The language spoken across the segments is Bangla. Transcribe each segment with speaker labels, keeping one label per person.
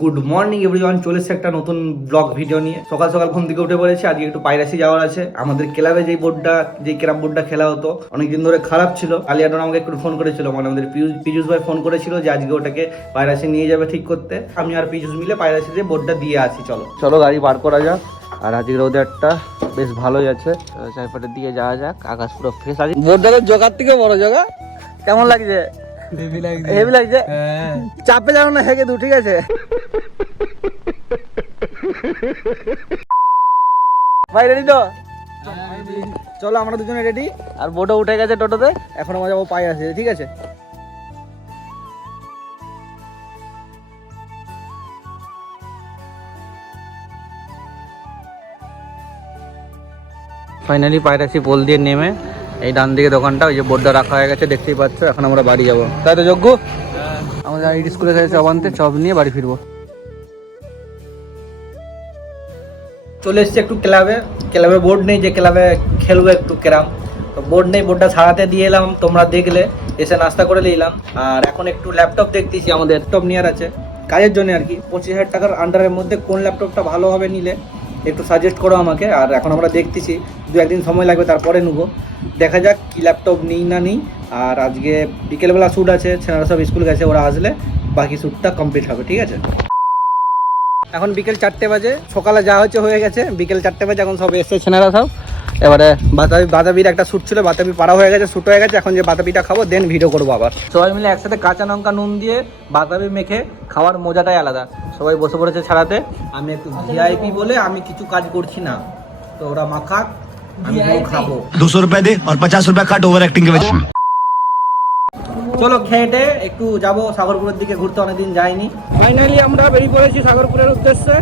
Speaker 1: গুড মর্নিং এভরিওয়ান চলে এসেছে একটা নতুন ব্লগ ভিডিও নিয়ে। সকাল সকাল ঘুম থেকে উঠে পড়েছি আজকে একটু পাইরাসি যাওয়ার আছে। আমাদের ক্লাবে যেই বোর্ডটা যে ক্যারাম বোর্ডটা খেলা হতো অনেকদিন ধরে খারাপ ছিল। আলিয়াটন আমাকে একটু ফোন করেছিল মানে আমাদের পিযুষ ভাই ফোন করেছিল যে আজকে ওটাকে পাইরাসি নিয়ে যাবে ঠিক করতে। আমি আর পিযুষ মিলে পাইরাসিতে বোর্ডটা দিয়ে আসি চলো। চলো গাড়ি বার করা যাক। আর আজকের ওদেরটা বেশ ভালোই আছে। চারপাটের দিকে যাওয়া যাক আকাশ পুরো ফ্রেশ আছে। বোর্ডটা জোগার থেকে বড় জোগা কেমন লাগছে? হেভি লাগছে চাপে যাও না হেগে দু ঠিক আছে? ভাই রেডি তো? চলো আমরা দুজনে রেডি আর বোটও উঠে গেছে টোটোতে। এখন আমরা যাব পায়ে আসে ঠিক আছে? ফাইনালি পায়রাসি পোল দিয়ে নেমে। এই ডান দিকে দোকানটা, ওই যে বোর্ডটা রাখা হয়ে গেছে, দেখতেই পাচ্ছ, এখন আমরা বাড়ি যাব। তাই তো যোগ্য আমাদের আইডি স্কুলে গেছে চপ আনতে চপ নিয়ে বাড়ি ফিরবো। চলে এসছি একটু ক্লাবে। ক্লাবে বোর্ড নেই, যে ক্লাবে খেলব একটু ক্যারাম। তো বোর্ড নেই, বোর্ডটা সারাতে দিয়ে এলাম, তোমরা দেখলে, এসে নাস্তা করে নিলাম আর এখন একটু ল্যাপটপ দেখতেছি, আমাদের ল্যাপটপ নেওয়ার আছে। কাজের জন্য আর কি, পঁচিশ হাজার টাকার আন্ডারের মধ্যে কোন ল্যাপটপটা ভালো হবে নিলে একটু সাজেস্ট করো আমাকে, আর এখন আমরা দেখতেছি, দু একদিন সময় লাগবে তারপরে নেব। দেখা যাক কি ল্যাপটপ নিই না নিই, আর আজকে বিকেলবেলা শ্যুট আছে, ছেলেরা সব স্কুল গেছে, ওরা আসলে বাকি শ্যুটটা কমপ্লিট হবে, ঠিক আছে? এখন বিকেল চারটে বাজে, সকালে যা হচ্ছে হয়ে গেছে, বিকেল চারটে বাজে এখন সব এসেছে ছেলেরা সব। এবারে বাতাবি বাতাবির একটা স্যুট ছিল বাতাবি পাড়া হয়ে গেছে স্যুট হয়ে গেছে এখন যে বাতাবিটা খাব দেন ভিডিও করব আবার। সবাই মিলে একসাথে কাঁচা লঙ্কা নুন দিয়ে বাতাবি মেখে খাওয়ার মজাটাই আলাদা। সবাই বসে পড়েছে ছাড়াতে। আমি একটু ভিআইপি বলে আমি কিছু কাজ করছি না। তো ওরা মাখাক খাব।
Speaker 2: দুশো
Speaker 1: চলো একটু যাব সাগরপুরের দিকে ঘুরতে অনেকদিন যাইনি। ফাইনালি আমরা বেরিয়ে পড়েছি সাগরপুরের উদ্দেশ্যে।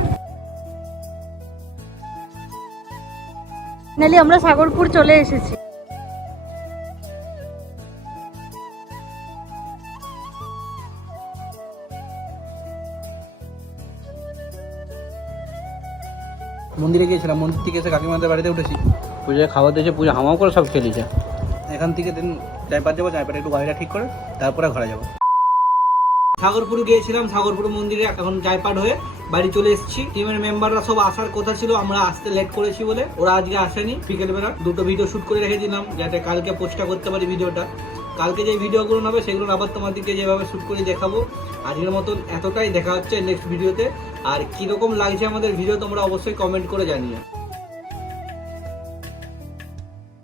Speaker 3: ফাইনালি আমরা সাগরপুর চলে এসেছি।
Speaker 1: মন্দিরে গিয়েছিলাম মন্দির থেকে এসে কাকিমাদের বাড়িতে উঠেছি। পুজোয় খাওয়া দিয়েছে পুজো হামাও করে সব খেলিছে এখান থেকে দিন চাইপার যাব চাইপারে একটু গাড়িটা ঠিক করে তারপরে ঘরে যাব। সাগরপুর গিয়েছিলাম সাগরপুর মন্দিরে এখন জয়পাট হয়ে বাড়ি চলে এসেছি। টিমের মেম্বাররা সব আসার কথা ছিল, আমরা আসতে লেট করেছি বলে। ওরা আজকে আসেনি। বিকেলবেলা দুটো ভিডিও শ্যুট করে রেখে দিলাম, যাতে কালকে পোস্টটা করতে পারি ভিডিওটা কালকে যে ভিডিওগুলো হবে সেগুলো আবার তোমাদেরকে যেভাবে শ্যুট করে দেখাবো। আজকের মতন এতটাই। দেখা হচ্ছে নেক্সট ভিডিওতে আর কীরকম লাগছে আমাদের ভিডিও তোমরা অবশ্যই কমেন্ট করে জানিও।